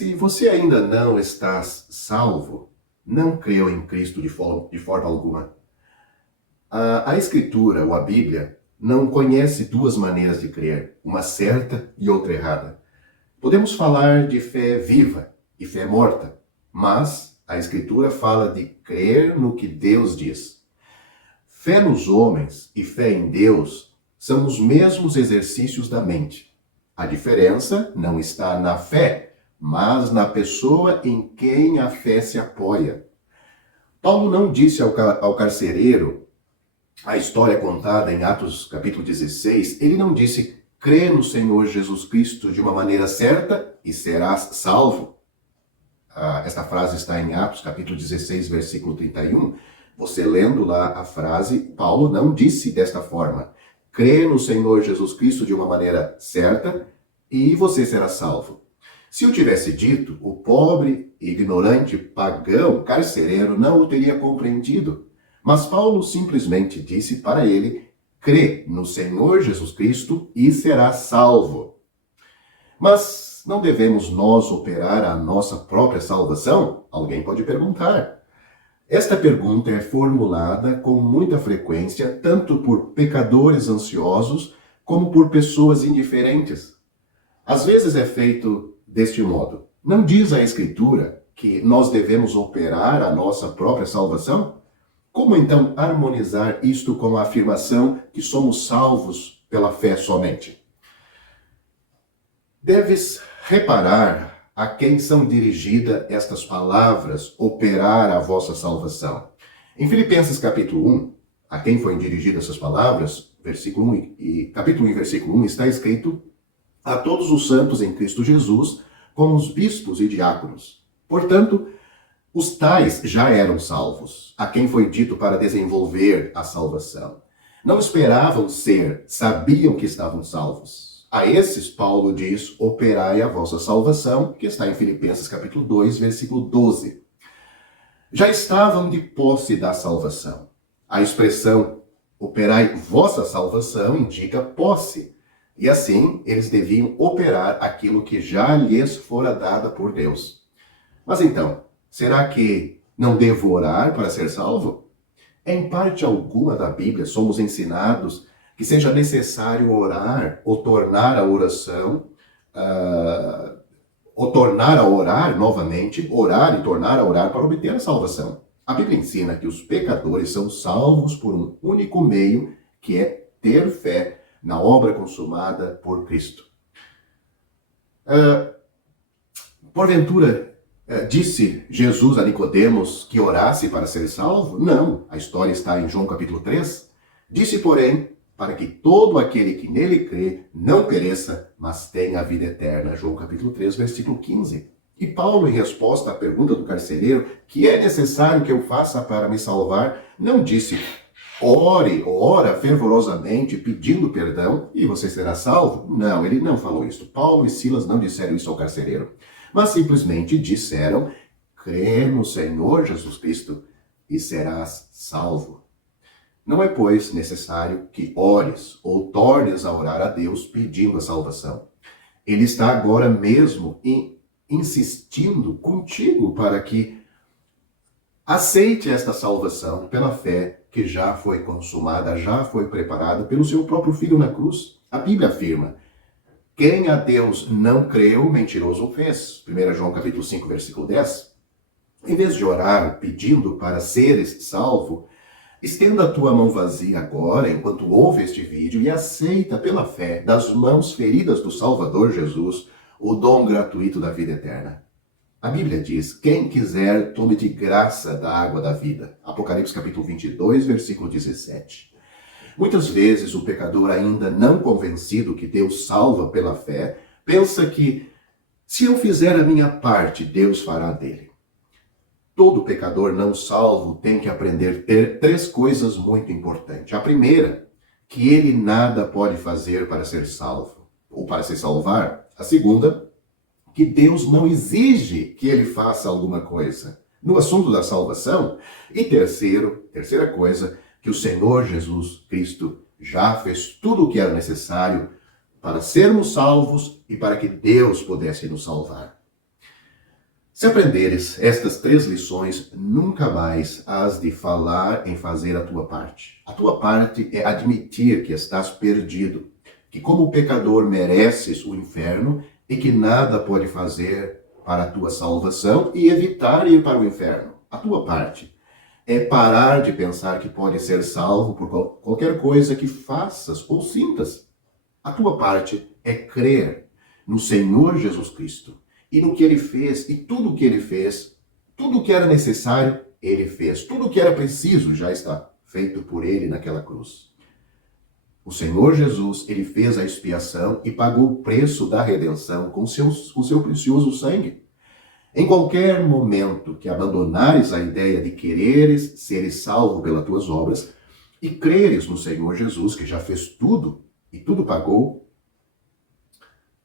Se você ainda não está salvo, não creu em Cristo de forma alguma. A Escritura, ou a Bíblia, não conhece duas maneiras de crer, uma certa e outra errada. Podemos falar de fé viva e fé morta, mas a Escritura fala de crer no que Deus diz. Fé nos homens e fé em Deus são os mesmos exercícios da mente. A diferença não está na fé, mas na pessoa em quem a fé se apoia. Paulo não disse ao carcereiro, a história contada em Atos capítulo 16, ele não disse, crê no Senhor Jesus Cristo de uma maneira certa e serás salvo. Esta frase está em Atos capítulo 16, versículo 31. Você lendo lá a frase, Paulo não disse desta forma, crê no Senhor Jesus Cristo de uma maneira certa e você será salvo. Se eu tivesse dito, o pobre, ignorante, pagão, carcereiro não o teria compreendido. Mas Paulo simplesmente disse para ele, crê no Senhor Jesus Cristo e será salvo. Mas não devemos nós operar a nossa própria salvação? Alguém pode perguntar. Esta pergunta é formulada com muita frequência, tanto por pecadores ansiosos, como por pessoas indiferentes. Às vezes é feito deste modo. Não diz a Escritura que nós devemos operar a nossa própria salvação? Como então harmonizar isto com a afirmação que somos salvos pela fé somente? Deves reparar a quem são dirigidas estas palavras, operar a vossa salvação. Em Filipenses capítulo 1, a quem foram dirigidas essas palavras, capítulo 1 versículo 1, está escrito, a todos os santos em Cristo Jesus, como os bispos e diáconos. Portanto, os tais já eram salvos, a quem foi dito para desenvolver a salvação. Não esperavam ser, sabiam que estavam salvos. A esses, Paulo diz, operai a vossa salvação, que está em Filipenses capítulo 2, versículo 12. Já estavam de posse da salvação. A expressão operai vossa salvação indica posse. E assim, eles deviam operar aquilo que já lhes fora dada por Deus. Mas então, será que não devo orar para ser salvo? Em parte alguma da Bíblia somos ensinados que seja necessário orar ou tornar a oração, ou tornar a orar novamente, orar e tornar a orar para obter a salvação. A Bíblia ensina que os pecadores são salvos por um único meio, que é ter fé na obra consumada por Cristo. Porventura, disse Jesus a Nicodemos que orasse para ser salvo? Não, a história está em João capítulo 3. Disse, porém, para que todo aquele que nele crê não pereça, mas tenha a vida eterna. João capítulo 3, versículo 15. E Paulo, em resposta à pergunta do carcereiro, que é necessário que eu faça para me salvar, não disse, ora fervorosamente, pedindo perdão, e você será salvo? Não, ele não falou isso. Paulo e Silas não disseram isso ao carcereiro, mas simplesmente disseram, crê no Senhor Jesus Cristo e serás salvo. Não é, pois, necessário que ores ou tornes a orar a Deus pedindo a salvação. Ele está agora mesmo insistindo contigo para que aceite esta salvação pela fé que já foi consumada, já foi preparada pelo seu próprio Filho na cruz. A Bíblia afirma, quem a Deus não creu, mentiroso o fez. 1 João capítulo 5, versículo 10. Em vez de orar pedindo para seres salvo, estenda a tua mão vazia agora, enquanto ouve este vídeo, e aceita pela fé, das mãos feridas do Salvador Jesus, o dom gratuito da vida eterna. A Bíblia diz, quem quiser, tome de graça da água da vida. Apocalipse capítulo 22, versículo 17. Muitas vezes o pecador, ainda não convencido que Deus salva pela fé, pensa que, se eu fizer a minha parte, Deus fará dele. Todo pecador não salvo tem que aprender três coisas muito importantes. A primeira, que ele nada pode fazer para ser salvo, ou para se salvar. A segunda, que Deus não exige que ele faça alguma coisa no assunto da salvação. E terceira coisa, que o Senhor Jesus Cristo já fez tudo o que era necessário para sermos salvos e para que Deus pudesse nos salvar. Se aprenderes estas 3 lições, nunca mais hás de falar em fazer a tua parte. A tua parte é admitir que estás perdido, que como pecador mereces o inferno e que nada pode fazer para a tua salvação e evitar ir para o inferno. A tua parte é parar de pensar que pode ser salvo por qualquer coisa que faças ou sintas. A tua parte é crer no Senhor Jesus Cristo e no que Ele fez, e tudo o que Ele fez, tudo o que era necessário, Ele fez. Tudo o que era preciso já está feito por Ele naquela cruz. O Senhor Jesus, Ele fez a expiação e pagou o preço da redenção com o seu precioso sangue. Em qualquer momento que abandonares a ideia de quereres seres salvo pelas tuas obras e creres no Senhor Jesus, que já fez tudo e tudo pagou,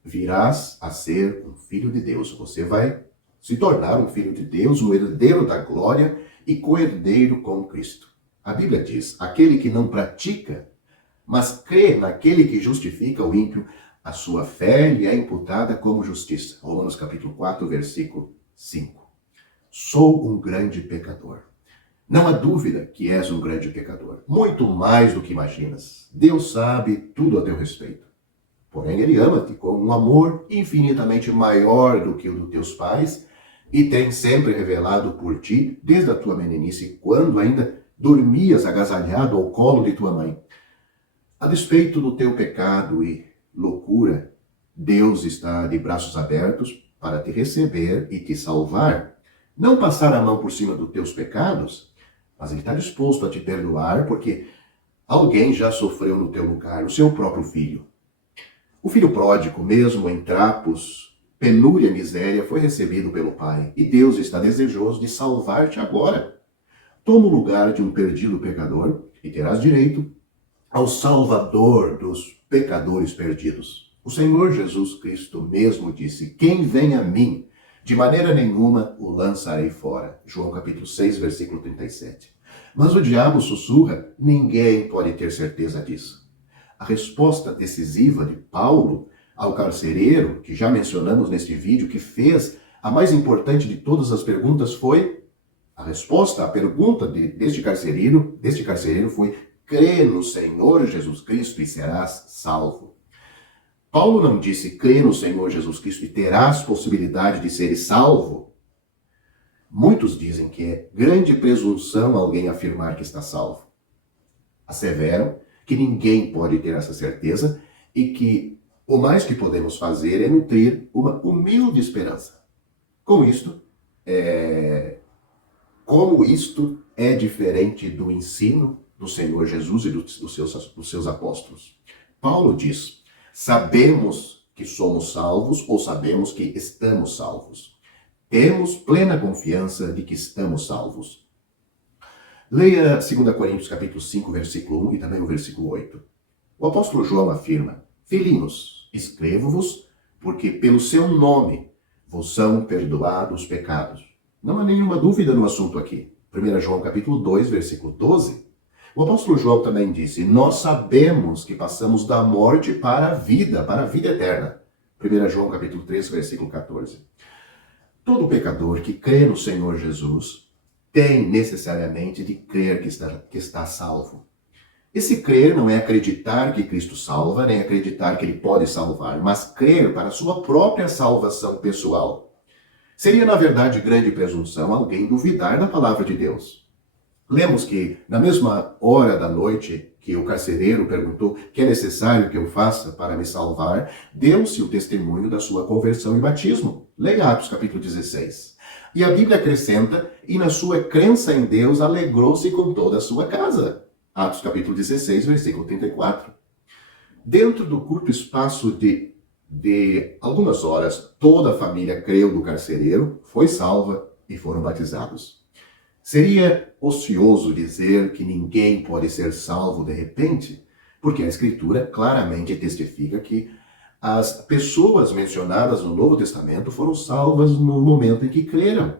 virás a ser um filho de Deus. Você vai se tornar um filho de Deus, um herdeiro da glória e co-herdeiro com Cristo. A Bíblia diz, aquele que não pratica, mas crê naquele que justifica o ímpio, a sua fé lhe é imputada como justiça. Romanos capítulo 4, versículo 5. Sou um grande pecador. Não há dúvida que és um grande pecador, muito mais do que imaginas. Deus sabe tudo a teu respeito. Porém, Ele ama-te com um amor infinitamente maior do que o dos teus pais e tem sempre revelado por ti, desde a tua meninice, quando ainda dormias agasalhado ao colo de tua mãe. A despeito do teu pecado e loucura, Deus está de braços abertos para te receber e te salvar. Não passar a mão por cima dos teus pecados, mas Ele está disposto a te perdoar porque alguém já sofreu no teu lugar, o seu próprio filho. O filho pródigo, mesmo em trapos, penúria e miséria, foi recebido pelo Pai. E Deus está desejoso de salvar-te agora. Toma o lugar de um perdido pecador e terás direito ao Salvador dos pecadores perdidos. O Senhor Jesus Cristo mesmo disse, quem vem a mim, de maneira nenhuma o lançarei fora. João capítulo 6, versículo 37. Mas o diabo sussurra, ninguém pode ter certeza disso. A resposta decisiva de Paulo ao carcereiro, que já mencionamos neste vídeo, que fez a mais importante de todas as perguntas foi, a resposta à pergunta deste carcereiro foi, crê no Senhor Jesus Cristo e serás salvo. Paulo não disse, crê no Senhor Jesus Cristo e terás possibilidade de ser salvo. Muitos dizem que é grande presunção alguém afirmar que está salvo. Asseveram que ninguém pode ter essa certeza e que o mais que podemos fazer é nutrir uma humilde esperança. Como isto é diferente do ensino do Senhor Jesus e dos seus apóstolos. Paulo diz, sabemos que somos salvos ou sabemos que estamos salvos. Temos plena confiança de que estamos salvos. Leia 2 Coríntios capítulo 5, versículo 1 e também o versículo 8. O apóstolo João afirma, filhinhos, escrevo-vos porque pelo seu nome vos são perdoados os pecados. Não há nenhuma dúvida no assunto aqui. 1 João capítulo 2, versículo 12. O apóstolo João também disse, nós sabemos que passamos da morte para a vida eterna. 1 João capítulo 3, versículo 14. Todo pecador que crê no Senhor Jesus tem necessariamente de crer que está salvo. Esse crer não é acreditar que Cristo salva, nem acreditar que Ele pode salvar, mas crer para a sua própria salvação pessoal. Seria, na verdade, grande presunção alguém duvidar da palavra de Deus. Lemos que, na mesma hora da noite que o carcereiro perguntou o que é necessário que eu faça para me salvar, deu-se o testemunho da sua conversão e batismo. Leia Atos capítulo 16. E a Bíblia acrescenta, e na sua crença em Deus alegrou-se com toda a sua casa. Atos capítulo 16, versículo 34. Dentro do curto espaço de algumas horas, toda a família creu no carcereiro, foi salva e foram batizados. Seria ocioso dizer que ninguém pode ser salvo de repente, porque a Escritura claramente testifica que as pessoas mencionadas no Novo Testamento foram salvas no momento em que creram.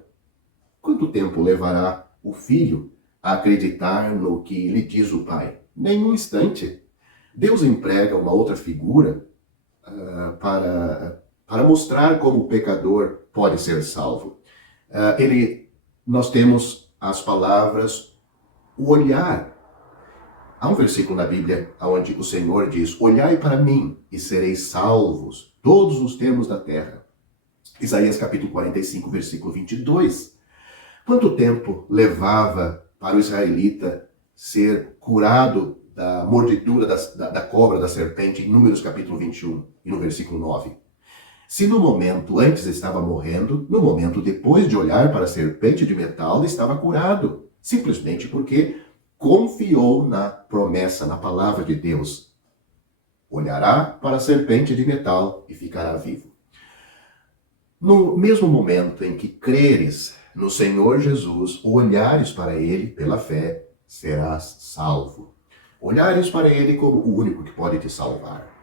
Quanto tempo levará o filho a acreditar no que lhe diz o pai? Nenhum instante. Deus emprega uma outra figura para mostrar como o pecador pode ser salvo. nós temos as palavras o olhar. Há um versículo na Bíblia onde o Senhor diz: olhai para mim e sereis salvos, todos os termos da terra. Isaías capítulo 45, versículo 22. Quanto tempo levava para o israelita ser curado da mordidura da cobra, da serpente, em Números capítulo 21 e no versículo 9? Se no momento antes estava morrendo, no momento depois de olhar para a serpente de metal, estava curado. Simplesmente porque confiou na promessa, na palavra de Deus. Olhará para a serpente de metal e ficará vivo. No mesmo momento em que creres no Senhor Jesus, olhares para Ele pela fé, serás salvo. Olhares para Ele como o único que pode te salvar.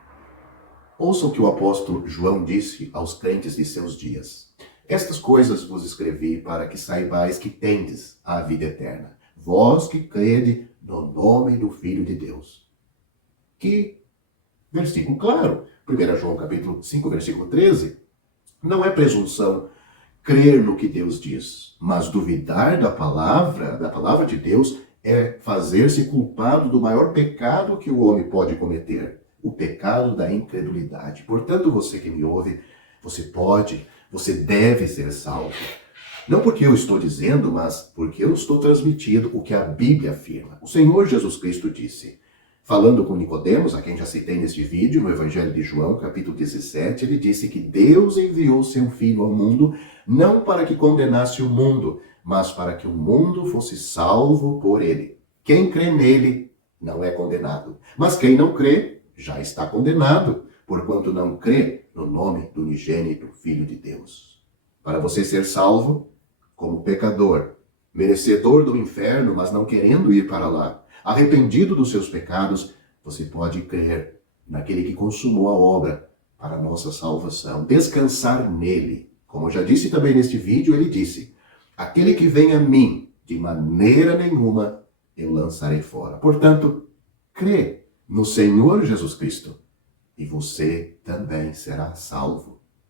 Ouça o que o apóstolo João disse aos crentes de seus dias. Estas coisas vos escrevi para que saibais que tendes a vida eterna, vós que crede no nome do Filho de Deus. Que versículo claro. 1 João capítulo 5, versículo 13. Não é presunção crer no que Deus diz, mas duvidar da palavra de Deus é fazer-se culpado do maior pecado que o homem pode cometer, o pecado da incredulidade. Portanto, você que me ouve, você deve ser salvo. Não porque eu estou dizendo, mas porque eu estou transmitindo o que a Bíblia afirma. O Senhor Jesus Cristo disse, falando com Nicodemos, a quem já citei neste vídeo, no Evangelho de João, capítulo 17, ele disse que Deus enviou seu Filho ao mundo, não para que condenasse o mundo, mas para que o mundo fosse salvo por ele. Quem crê nele não é condenado, mas quem não crê já está condenado, porquanto não crê no nome do unigênito Filho de Deus. Para você ser salvo, como pecador, merecedor do inferno, mas não querendo ir para lá, arrependido dos seus pecados, você pode crer naquele que consumou a obra para a nossa salvação, descansar nele. Como eu já disse também neste vídeo, ele disse, aquele que vem a mim, de maneira nenhuma eu lançarei fora. Portanto, crê no Senhor Jesus Cristo e você também será salvo.